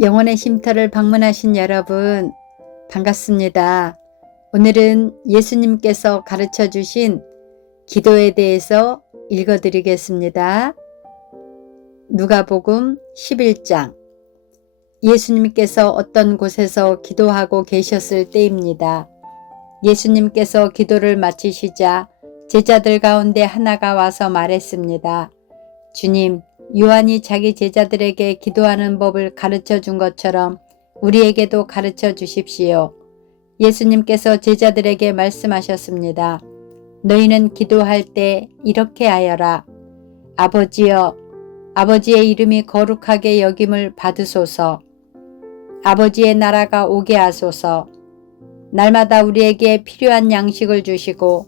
영혼의 쉼터를 방문하신 여러분, 반갑습니다. 오늘은 예수님께서 가르쳐 주신 기도에 대해서 읽어드리겠습니다. 누가복음 11장. 예수님께서 어떤 곳에서 기도하고 계셨을 때입니다. 예수님께서 기도를 마치시자 제자들 가운데 하나가 와서 말했습니다. 주님, 요한이 자기 제자들에게 기도하는 법을 가르쳐 준 것처럼 우리에게도 가르쳐 주십시오. 예수님께서 제자들에게 말씀하셨습니다. 너희는 기도할 때 이렇게 하여라. 아버지여, 아버지의 이름이 거룩하게 여김을 받으소서. 아버지의 나라가 오게 하소서. 날마다 우리에게 필요한 양식을 주시고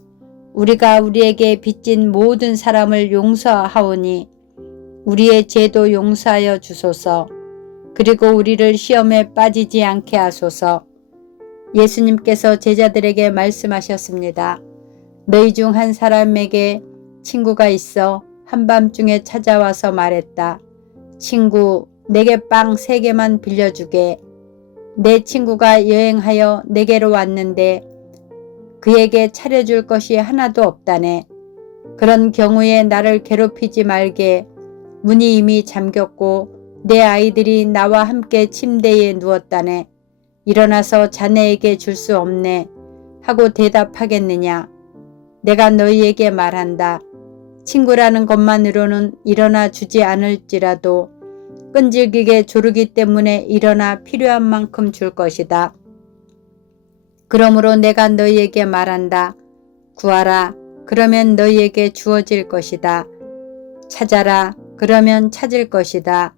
우리가 우리에게 빚진 모든 사람을 용서하오니 우리의 죄도 용서하여 주소서. 그리고 우리를 시험에 빠지지 않게 하소서. 예수님께서 제자들에게 말씀하셨습니다. 너희 중 한 사람에게 친구가 있어 한밤중에 찾아와서 말했다. 친구, 내게 빵 3개만 빌려주게. 내 친구가 여행하여 내게로 왔는데 그에게 차려줄 것이 하나도 없다네. 그런 경우에 나를 괴롭히지 말게. 문이 이미 잠겼고 내 아이들이 나와 함께 침대에 누웠다네. 일어나서 자네에게 줄 수 없네 하고 대답하겠느냐. 내가 너희에게 말한다. 친구라는 것만으로는 일어나 주지 않을지라도 끈질기게 조르기 때문에 일어나 필요한 만큼 줄 것이다. 그러므로 내가 너희에게 말한다. 구하라. 그러면 너희에게 주어질 것이다. 찾아라. 그러면 찾을 것이다.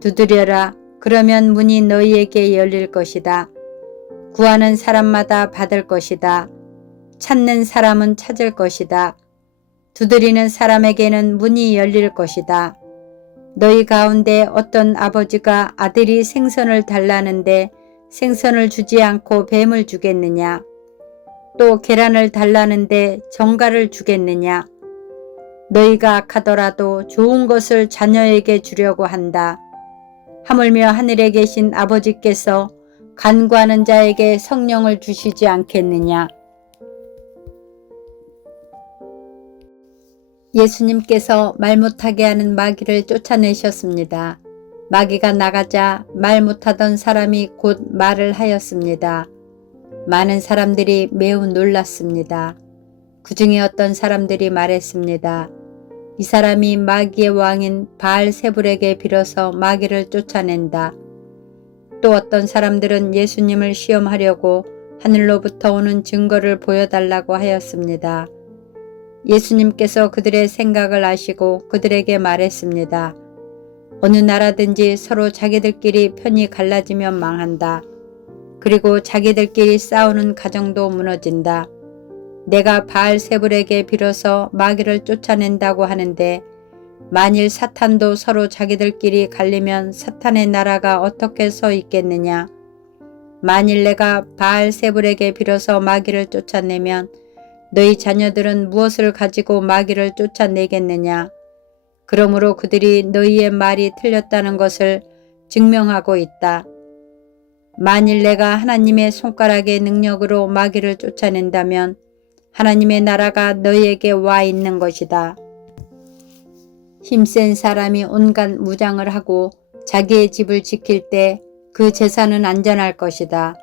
두드려라. 그러면 문이 너희에게 열릴 것이다. 구하는 사람마다 받을 것이다. 찾는 사람은 찾을 것이다. 두드리는 사람에게는 문이 열릴 것이다. 너희 가운데 어떤 아버지가 아들이 생선을 달라는데 생선을 주지 않고 뱀을 주겠느냐? 또 계란을 달라는데 정갈을 주겠느냐? 너희가 악하더라도 좋은 것을 자녀에게 주려고 한다. 하물며 하늘에 계신 아버지께서 간구하는 자에게 성령을 주시지 않겠느냐. 예수님께서 말 못하게 하는 마귀를 쫓아내셨습니다. 마귀가 나가자 말 못하던 사람이 곧 말을 하였습니다. 많은 사람들이 매우 놀랐습니다. 그 중에 어떤 사람들이 말했습니다. 이 사람이 마귀의 왕인 바알세불에게 빌어서 마귀를 쫓아낸다. 또 어떤 사람들은 예수님을 시험하려고 하늘로부터 오는 증거를 보여달라고 하였습니다. 예수님께서 그들의 생각을 아시고 그들에게 말했습니다. 어느 나라든지 서로 자기들끼리 편이 갈라지면 망한다. 그리고 자기들끼리 싸우는 가정도 무너진다. 내가 바알세불에게 빌어서 마귀를 쫓아낸다고 하는데 만일 사탄도 서로 자기들끼리 갈리면 사탄의 나라가 어떻게 서 있겠느냐. 만일 내가 바알세불에게 빌어서 마귀를 쫓아내면 너희 자녀들은 무엇을 가지고 마귀를 쫓아내겠느냐. 그러므로 그들이 너희의 말이 틀렸다는 것을 증명하고 있다. 만일 내가 하나님의 손가락의 능력으로 마귀를 쫓아낸다면 하나님의 나라가 너희에게 와 있는 것이다. 힘센 사람이 온갖 무장을 하고 자기의 집을 지킬 때 그 재산은 안전할 것이다.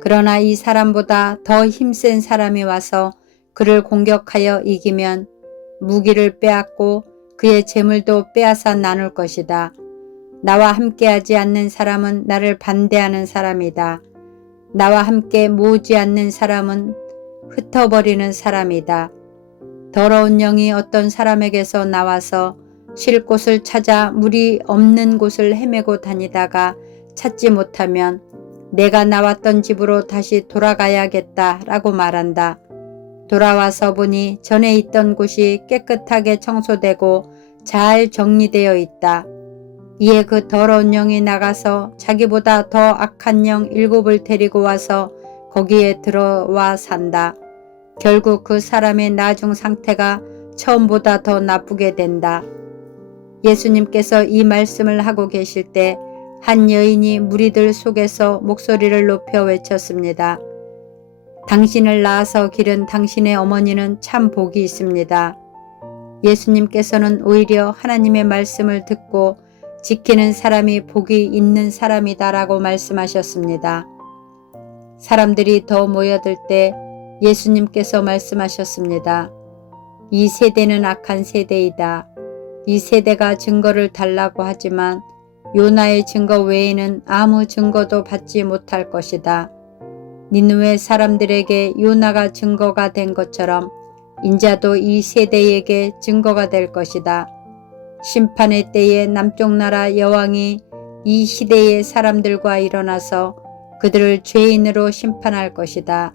그러나 이 사람보다 더 힘센 사람이 와서 그를 공격하여 이기면 무기를 빼앗고 그의 재물도 빼앗아 나눌 것이다. 나와 함께하지 않는 사람은 나를 반대하는 사람이다. 나와 함께 모으지 않는 사람은 흩어버리는 사람이다. 더러운 영이 어떤 사람에게서 나와서 쉴 곳을 찾아 물이 없는 곳을 헤매고 다니다가 찾지 못하면 내가 나왔던 집으로 다시 돌아가야겠다 라고 말한다. 돌아와서 보니 전에 있던 곳이 깨끗하게 청소되고 잘 정리되어 있다. 이에 그 더러운 영이 나가서 자기보다 더 악한 영 7을 데리고 와서 거기에 들어와 산다. 결국 그 사람의 나중 상태가 처음보다 더 나쁘게 된다. 예수님께서 이 말씀을 하고 계실 때 한 여인이 무리들 속에서 목소리를 높여 외쳤습니다. 당신을 낳아서 기른 당신의 어머니는 참 복이 있습니다. 예수님께서는 오히려 하나님의 말씀을 듣고 지키는 사람이 복이 있는 사람이다라고 말씀하셨습니다. 사람들이 더 모여들 때 예수님께서 말씀하셨습니다. 이 세대는 악한 세대이다. 이 세대가 증거를 달라고 하지만 요나의 증거 외에는 아무 증거도 받지 못할 것이다. 니느웨 사람들에게 요나가 증거가 된 것처럼 인자도 이 세대에게 증거가 될 것이다. 심판의 때에 남쪽 나라 여왕이 이 시대의 사람들과 일어나서 그들을 죄인으로 심판할 것이다.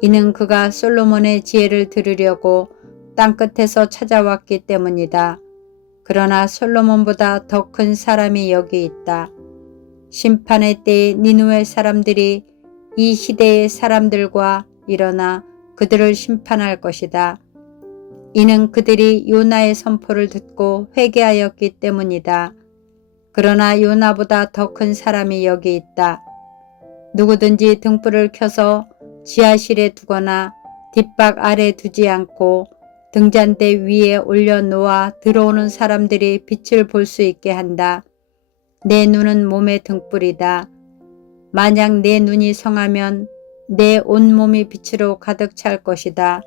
이는 그가 솔로몬의 지혜를 들으려고 땅끝에서 찾아왔기 때문이다. 그러나 솔로몬보다 더 큰 사람이 여기 있다. 심판의 때에 니느웨 사람들이 이 시대의 사람들과 일어나 그들을 심판할 것이다. 이는 그들이 요나의 선포를 듣고 회개하였기 때문이다. 그러나 요나보다 더 큰 사람이 여기 있다. 누구든지 등불을 켜서 지하실에 두거나 뒷박 아래 두지 않고 등잔대 위에 올려놓아 들어오는 사람들이 빛을 볼 수 있게 한다. 내 눈은 몸의 등불이다. 만약 내 눈이 성하면 내 온몸이 빛으로 가득 찰 것이다.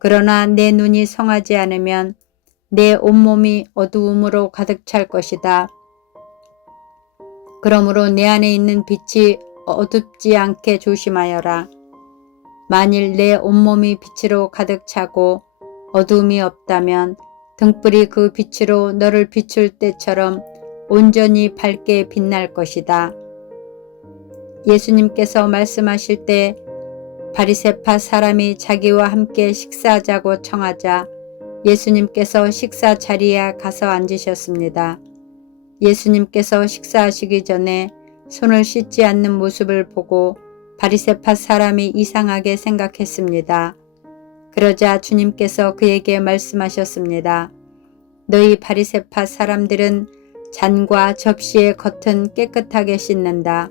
그러나 내 눈이 성하지 않으면 내 온몸이 어두움으로 가득 찰 것이다. 그러므로 내 안에 있는 빛이 어둡지 않게 조심하여라. 만일 내 온몸이 빛으로 가득 차고 어두움이 없다면 등불이 그 빛으로 너를 비출 때처럼 온전히 밝게 빛날 것이다. 예수님께서 말씀하실 때 바리새파 사람이 자기와 함께 식사하자고 청하자 예수님께서 식사 자리에 가서 앉으셨습니다. 예수님께서 식사하시기 전에 손을 씻지 않는 모습을 보고 바리새파 사람이 이상하게 생각했습니다. 그러자 주님께서 그에게 말씀하셨습니다. 너희 바리새파 사람들은 잔과 접시의 겉은 깨끗하게 씻는다.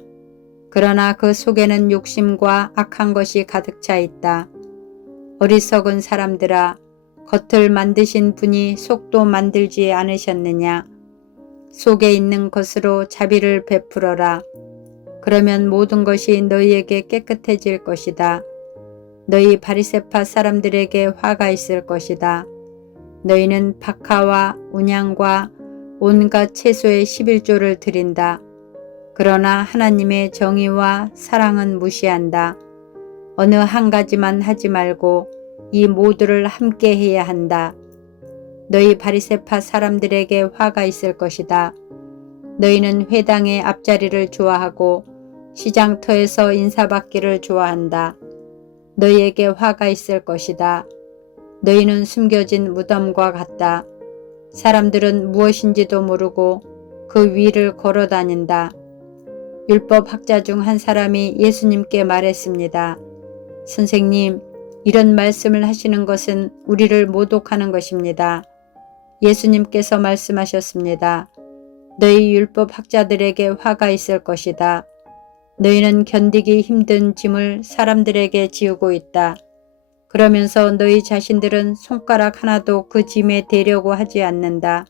그러나 그 속에는 욕심과 악한 것이 가득 차 있다. 어리석은 사람들아, 겉을 만드신 분이 속도 만들지 않으셨느냐? 속에 있는 것으로 자비를 베풀어라. 그러면 모든 것이 너희에게 깨끗해질 것이다. 너희 바리새파 사람들에게 화가 있을 것이다. 너희는 박하와 운양과 온갖 채소의 11조를 드린다. 그러나 하나님의 정의와 사랑은 무시한다. 어느 한 가지만 하지 말고 이 모두를 함께 해야 한다. 너희 바리새파 사람들에게 화가 있을 것이다. 너희는 회당의 앞자리를 좋아하고 시장터에서 인사받기를 좋아한다. 너희에게 화가 있을 것이다. 너희는 숨겨진 무덤과 같다. 사람들은 무엇인지도 모르고 그 위를 걸어 다닌다. 율법학자 중 한 사람이 예수님께 말했습니다. 선생님, 이런 말씀을 하시는 것은 우리를 모독하는 것입니다. 예수님께서 말씀하셨습니다. 너희 율법학자들에게 화가 있을 것이다. 너희는 견디기 힘든 짐을 사람들에게 지우고 있다. 그러면서 너희 자신들은 손가락 하나도 그 짐에 대려고 하지 않는다.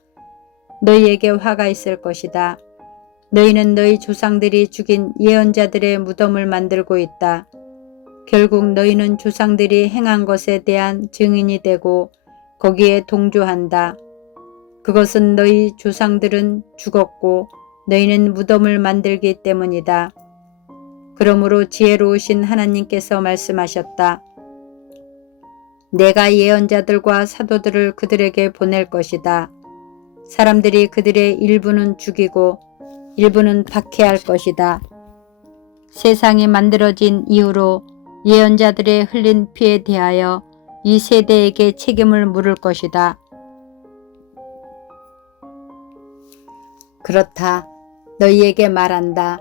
너희에게 화가 있을 것이다. 너희는 너희 조상들이 죽인 예언자들의 무덤을 만들고 있다. 결국 너희는 조상들이 행한 것에 대한 증인이 되고 거기에 동조한다. 그것은 너희 조상들은 죽었고 너희는 무덤을 만들기 때문이다. 그러므로 지혜로우신 하나님께서 말씀하셨다. 내가 예언자들과 사도들을 그들에게 보낼 것이다. 사람들이 그들의 일부는 죽이고 일부는 박해할 것이다. 세상이 만들어진 이후로 예언자들의 흘린 피에 대하여 이 세대에게 책임을 물을 것이다. 그렇다. 너희에게 말한다.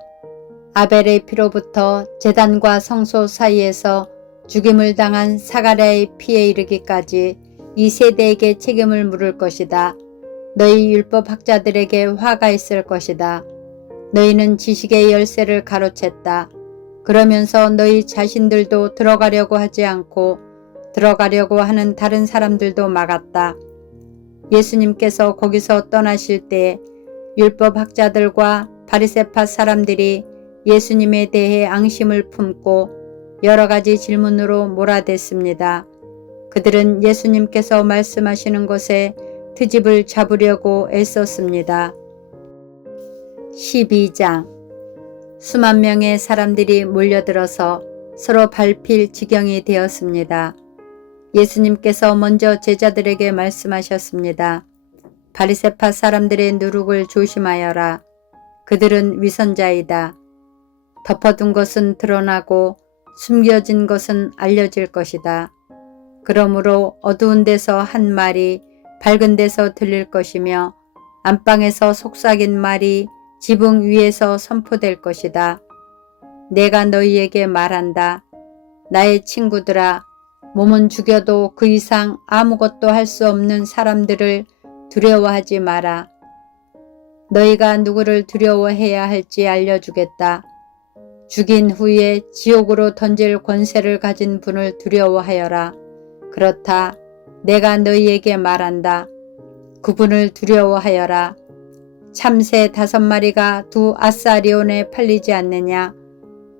아벨의 피로부터 제단과 성소 사이에서 죽임을 당한 사가랴의 피에 이르기까지 이 세대에게 책임을 물을 것이다. 너희 율법학자들에게 화가 있을 것이다. 너희는 지식의 열쇠를 가로챘다. 그러면서 너희 자신들도 들어가려고 하지 않고 들어가려고 하는 다른 사람들도 막았다. 예수님께서 거기서 떠나실 때 율법학자들과 바리새파 사람들이 예수님에 대해 앙심을 품고 여러 가지 질문으로 몰아댔습니다. 그들은 예수님께서 말씀하시는 것에 트집을 잡으려고 애썼습니다. 12장. 수만 명의 사람들이 몰려들어서 서로 밟힐 지경이 되었습니다. 예수님께서 먼저 제자들에게 말씀하셨습니다. 바리새파 사람들의 누룩을 조심하여라. 그들은 위선자이다. 덮어둔 것은 드러나고 숨겨진 것은 알려질 것이다. 그러므로 어두운 데서 한 말이 밝은 데서 들릴 것이며 안방에서 속삭인 말이 지붕 위에서 선포될 것이다. 내가 너희에게 말한다. 나의 친구들아, 몸은 죽여도 그 이상 아무것도 할 수 없는 사람들을 두려워하지 마라. 너희가 누구를 두려워해야 할지 알려주겠다. 죽인 후에 지옥으로 던질 권세를 가진 분을 두려워하여라. 그렇다. 내가 너희에게 말한다. 그분을 두려워하여라. 참새 5마리가 두 아사리온에 팔리지 않느냐.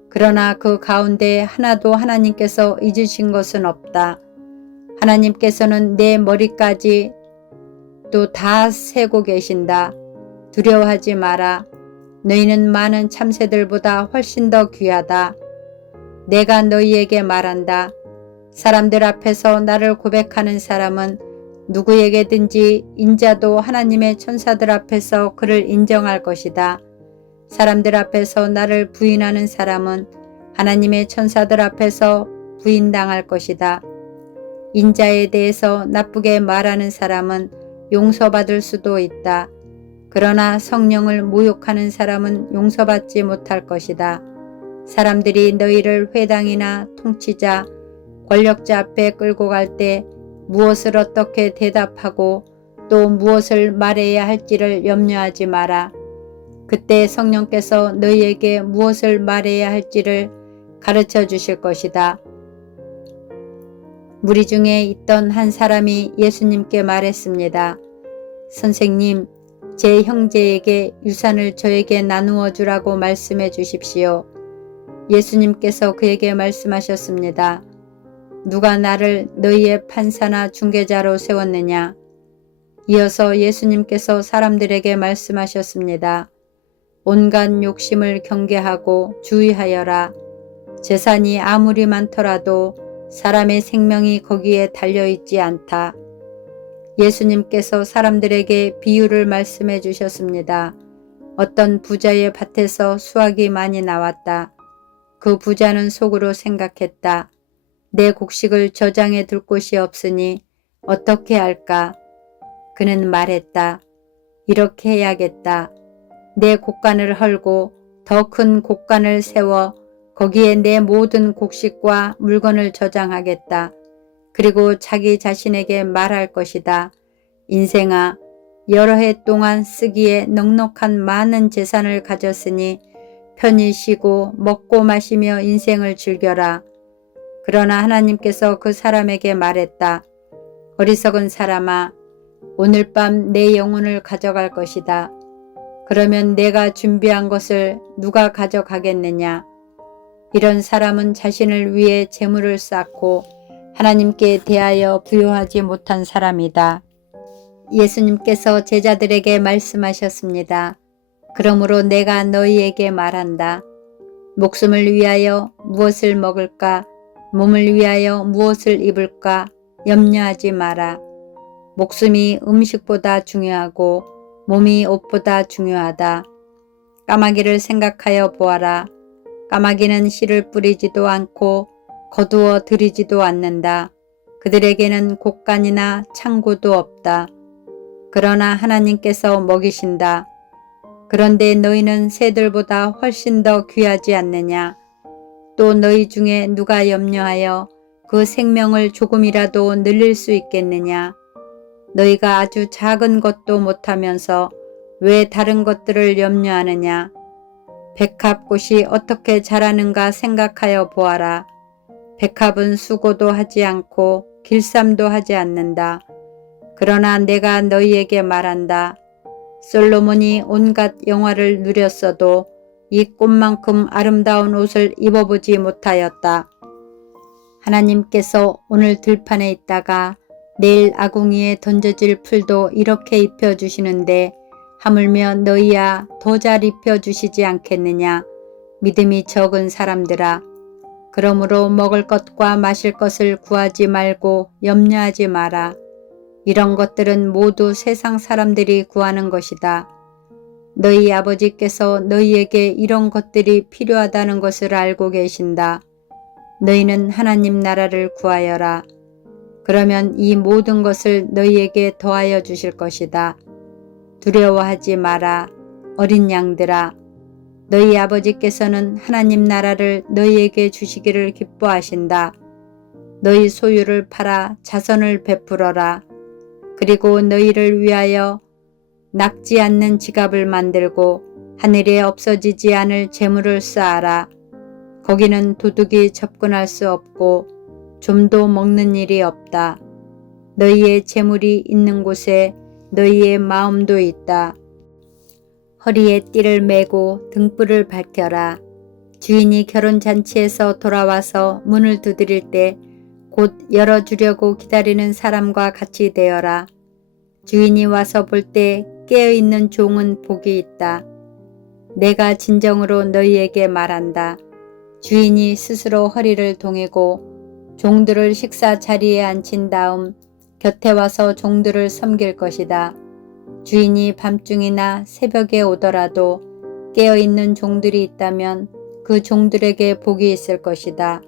그러나 그 가운데 하나도 하나님께서 잊으신 것은 없다. 하나님께서는 내 머리까지 또 다 세고 계신다. 두려워하지 마라. 너희는 많은 참새들보다 훨씬 더 귀하다. 내가 너희에게 말한다. 사람들 앞에서 나를 고백하는 사람은 누구에게든지 인자도 하나님의 천사들 앞에서 그를 인정할 것이다. 사람들 앞에서 나를 부인하는 사람은 하나님의 천사들 앞에서 부인당할 것이다. 인자에 대해서 나쁘게 말하는 사람은 용서받을 수도 있다. 그러나 성령을 모욕하는 사람은 용서받지 못할 것이다. 사람들이 너희를 회당이나 통치자, 권력자 앞에 끌고 갈 때 무엇을 어떻게 대답하고 또 무엇을 말해야 할지를 염려하지 마라. 그때 성령께서 너희에게 무엇을 말해야 할지를 가르쳐 주실 것이다. 무리 중에 있던 한 사람이 예수님께 말했습니다. 선생님, 제 형제에게 유산을 저에게 나누어 주라고 말씀해 주십시오. 예수님께서 그에게 말씀하셨습니다. 누가 나를 너희의 판사나 중개자로 세웠느냐? 이어서 예수님께서 사람들에게 말씀하셨습니다. 온갖 욕심을 경계하고 주의하여라. 재산이 아무리 많더라도 사람의 생명이 거기에 달려있지 않다. 예수님께서 사람들에게 비유를 말씀해 주셨습니다. 어떤 부자의 밭에서 수확이 많이 나왔다. 그 부자는 속으로 생각했다. 내 곡식을 저장해 둘 곳이 없으니 어떻게 할까? 그는 말했다. 이렇게 해야겠다. 내 곡간을 헐고 더 큰 곡간을 세워 거기에 내 모든 곡식과 물건을 저장하겠다. 그리고 자기 자신에게 말할 것이다. 인생아, 여러 해 동안 쓰기에 넉넉한 많은 재산을 가졌으니 편히 쉬고 먹고 마시며 인생을 즐겨라. 그러나 하나님께서 그 사람에게 말했다. 어리석은 사람아, 오늘 밤 내 영혼을 가져갈 것이다. 그러면 내가 준비한 것을 누가 가져가겠느냐? 이런 사람은 자신을 위해 재물을 쌓고 하나님께 대하여 부요하지 못한 사람이다. 예수님께서 제자들에게 말씀하셨습니다. 그러므로 내가 너희에게 말한다. 목숨을 위하여 무엇을 먹을까? 몸을 위하여 무엇을 입을까? 염려하지 마라. 목숨이 음식보다 중요하고 몸이 옷보다 중요하다. 까마귀를 생각하여 보아라. 까마귀는 씨를 뿌리지도 않고 거두어 들이지도 않는다. 그들에게는 곡간이나 창고도 없다. 그러나 하나님께서 먹이신다. 그런데 너희는 새들보다 훨씬 더 귀하지 않느냐? 또 너희 중에 누가 염려하여 그 생명을 조금이라도 늘릴 수 있겠느냐? 너희가 아주 작은 것도 못하면서 왜 다른 것들을 염려하느냐? 백합꽃이 어떻게 자라는가 생각하여 보아라. 백합은 수고도 하지 않고 길쌈도 하지 않는다. 그러나 내가 너희에게 말한다. 솔로몬이 온갖 영화를 누렸어도 이 꽃만큼 아름다운 옷을 입어보지 못하였다. 하나님께서 오늘 들판에 있다가 내일 아궁이에 던져질 풀도 이렇게 입혀주시는데 하물며 너희야 더 잘 입혀주시지 않겠느냐. 믿음이 적은 사람들아. 그러므로 먹을 것과 마실 것을 구하지 말고 염려하지 마라. 이런 것들은 모두 세상 사람들이 구하는 것이다. 너희 아버지께서 너희에게 이런 것들이 필요하다는 것을 알고 계신다. 너희는 하나님 나라를 구하여라. 그러면 이 모든 것을 너희에게 더하여 주실 것이다. 두려워하지 마라. 어린 양들아. 너희 아버지께서는 하나님 나라를 너희에게 주시기를 기뻐하신다. 너희 소유를 팔아 자선을 베풀어라. 그리고 너희를 위하여 낡지 않는 지갑을 만들고 하늘에 없어지지 않을 재물을 쌓아라. 거기는 도둑이 접근할 수 없고 좀도 먹는 일이 없다. 너희의 재물이 있는 곳에 너희의 마음도 있다. 허리에 띠를 매고 등불을 밝혀라. 주인이 결혼잔치에서 돌아와서 문을 두드릴 때 곧 열어주려고 기다리는 사람과 같이 되어라. 주인이 와서 볼 때 깨어있는 종은 복이 있다. 내가 진정으로 너희에게 말한다. 주인이 스스로 허리를 동이고 종들을 식사 자리에 앉힌 다음 곁에 와서 종들을 섬길 것이다. 주인이 밤중이나 새벽에 오더라도 깨어있는 종들이 있다면 그 종들에게 복이 있을 것이다.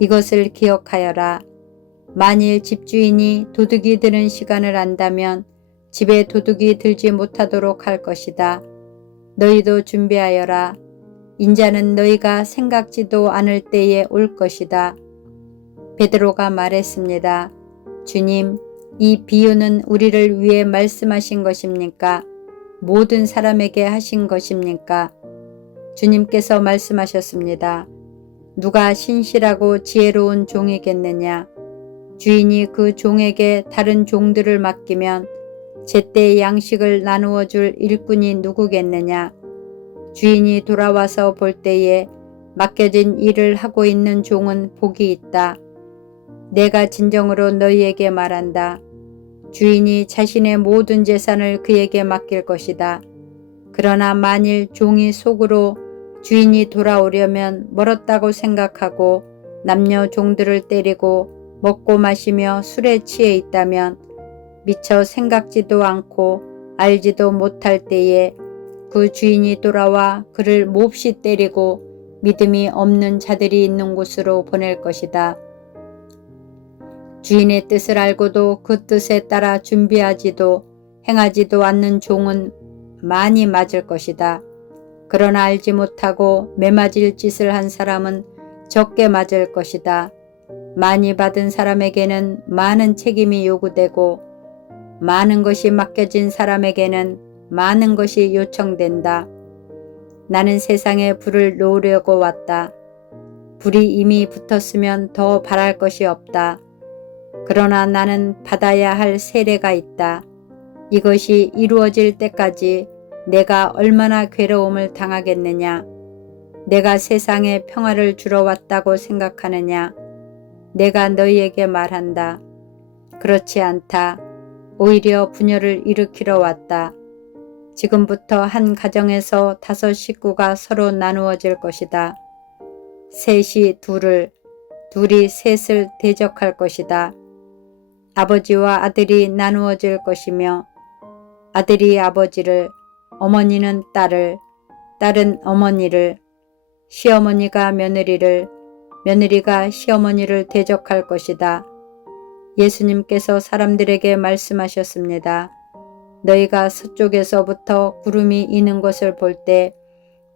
이것을 기억하여라. 만일 집주인이 도둑이 드는 시간을 안다면 집에 도둑이 들지 못하도록 할 것이다. 너희도 준비하여라. 인자는 너희가 생각지도 않을 때에 올 것이다. 베드로가 말했습니다. 주님, 이 비유는 우리를 위해 말씀하신 것입니까? 모든 사람에게 하신 것입니까? 주님께서 말씀하셨습니다. 누가 신실하고 지혜로운 종이겠느냐? 주인이 그 종에게 다른 종들을 맡기면 제때 양식을 나누어 줄 일꾼이 누구겠느냐? 주인이 돌아와서 볼 때에 맡겨진 일을 하고 있는 종은 복이 있다. 내가 진정으로 너희에게 말한다. 주인이 자신의 모든 재산을 그에게 맡길 것이다. 그러나 만일 종이 속으로 주인이 돌아오려면 멀었다고 생각하고 남녀 종들을 때리고 먹고 마시며 술에 취해 있다면 미처 생각지도 않고 알지도 못할 때에 그 주인이 돌아와 그를 몹시 때리고 믿음이 없는 자들이 있는 곳으로 보낼 것이다. 주인의 뜻을 알고도 그 뜻에 따라 준비하지도 행하지도 않는 종은 많이 맞을 것이다. 그러나 알지 못하고 매맞을 짓을 한 사람은 적게 맞을 것이다. 많이 받은 사람에게는 많은 책임이 요구되고 많은 것이 맡겨진 사람에게는 많은 것이 요청된다. 나는 세상에 불을 놓으려고 왔다. 불이 이미 붙었으면 더 바랄 것이 없다. 그러나 나는 받아야 할 세례가 있다. 이것이 이루어질 때까지 내가 얼마나 괴로움을 당하겠느냐. 내가 세상에 평화를 주러 왔다고 생각하느냐. 내가 너희에게 말한다. 그렇지 않다. 오히려 분열을 일으키러 왔다. 지금부터 한 가정에서 5 식구가 서로 나누어질 것이다. 셋이 둘을, 둘이 셋을 대적할 것이다. 아버지와 아들이 나누어질 것이며 아들이 아버지를, 어머니는 딸을, 딸은 어머니를, 시어머니가 며느리를, 며느리가 시어머니를 대적할 것이다. 예수님께서 사람들에게 말씀하셨습니다. 너희가 서쪽에서부터 구름이 이는 것을 볼 때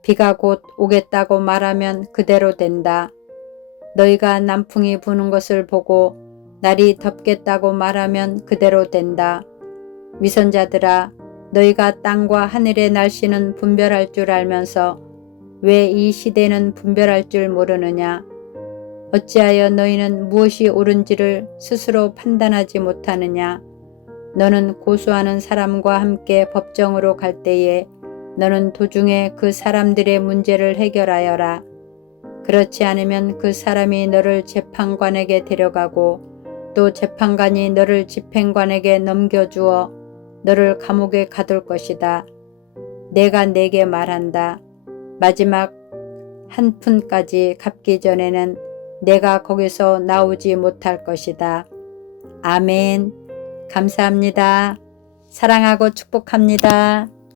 비가 곧 오겠다고 말하면 그대로 된다. 너희가 남풍이 부는 것을 보고 날이 덥겠다고 말하면 그대로 된다. 위선자들아, 너희가 땅과 하늘의 날씨는 분별할 줄 알면서 왜 이 시대는 분별할 줄 모르느냐? 어찌하여 너희는 무엇이 옳은지를 스스로 판단하지 못하느냐? 너는 고소하는 사람과 함께 법정으로 갈 때에 너는 도중에 그 사람들의 문제를 해결하여라. 그렇지 않으면 그 사람이 너를 재판관에게 데려가고 또 재판관이 너를 집행관에게 넘겨주어 너를 감옥에 가둘 것이다. 내가 네게 말한다. 마지막 한 푼까지 갚기 전에는 내가 거기서 나오지 못할 것이다. 아멘. 감사합니다. 사랑하고 축복합니다.